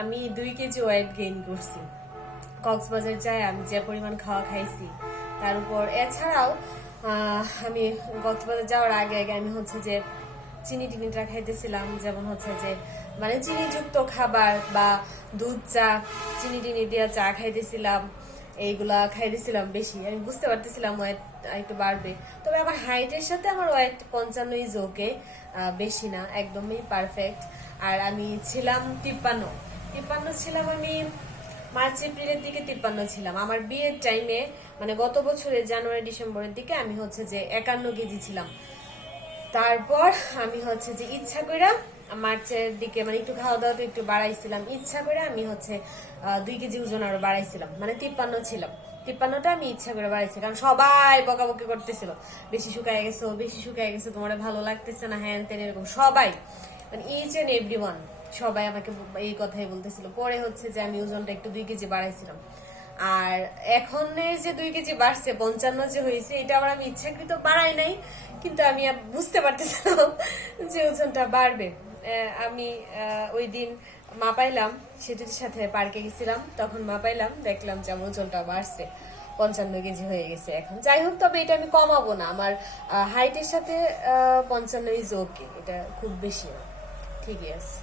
আমি 2 KG weight gain করছি। কক্সবাজার যাই আমি যে পরিমাণ খাওয়া খাইছি তার উপর এছাড়াও আমি কক্সবাজার যাওয়ার আগে আগে আমি হচ্ছে যে চিনি টিনিটা খাইতেছিলাম, যেমন হচ্ছে যে মানে চিনিযুক্ত খাবার বা দুধ চা, চিনি টিনি দিয়া চা খাইতেছিলাম, এইগুলা খাইতেছিলাম বেশি। আমি বুঝতে পারতেছিলাম ওয়েট একটু বাড়বে, তবে আমার হাইটের সাথে আমার ওয়েট 55 ইজ ওকে, বেশি না, একদমই পারফেক্ট। আর আমি ছিলাম 53 ছিলাম আমি মার্চ এপ্রিলের দিকে। 53 ছিলাম আমার বিয়ের টাইমে, মানে গত বছরের জানুয়ারি ডিসেম্বরের দিকে আমি হচ্ছে যে 51 কেজি ছিলাম। তারপর আমি হচ্ছে যে ইচ্ছা করে মার্চের দিকে মানে একটু খাওয়া দাওয়া তো একটু বাড়াইছিলাম, ইচ্ছা করে আমি হচ্ছে 2 কেজি ওজন আরো বাড়াইছিলাম, মানে 53 ছিলাম। 53টা আমি ইচ্ছা করে বাড়াইছি, কারণ সবাই বকাবকি করতেছিল, বেশি শুকায় গেছো, বেশি শুকায় গেছো, তোমার ভালো লাগতেছে না, হ্যান তেন, এরকম সবাই, মানে ইচ এন্ড এভরিওয়ান সবাই আমাকে এই কথাই বলতেছিল। পরে হচ্ছে যে আমি ওজনটা একটু 2 কেজি বাড়াইছিলাম। আর এখনের যে 2 কেজি বাড়ছে, 55 যে হয়েছে, এটা আবার আমি ইচ্ছাকৃত বাড়াই নাই, কিন্তু আমি বুঝতে পারতেছিলাম যে ওজনটা বাড়বে। আমি ওই দিন মাপাইলাম, সেটির সাথে পার্কে গেছিলাম, তখন মাপাইলাম, দেখলাম যে আমার ওজনটা বাড়ছে, 55 কেজি হয়ে গেছে এখন। যাই হোক, তবে এটা আমি কমাবো না, আমার হাইটের সাথে 55 ইজ ওকে, এটা খুব বেশি না, ঠিকই আছে।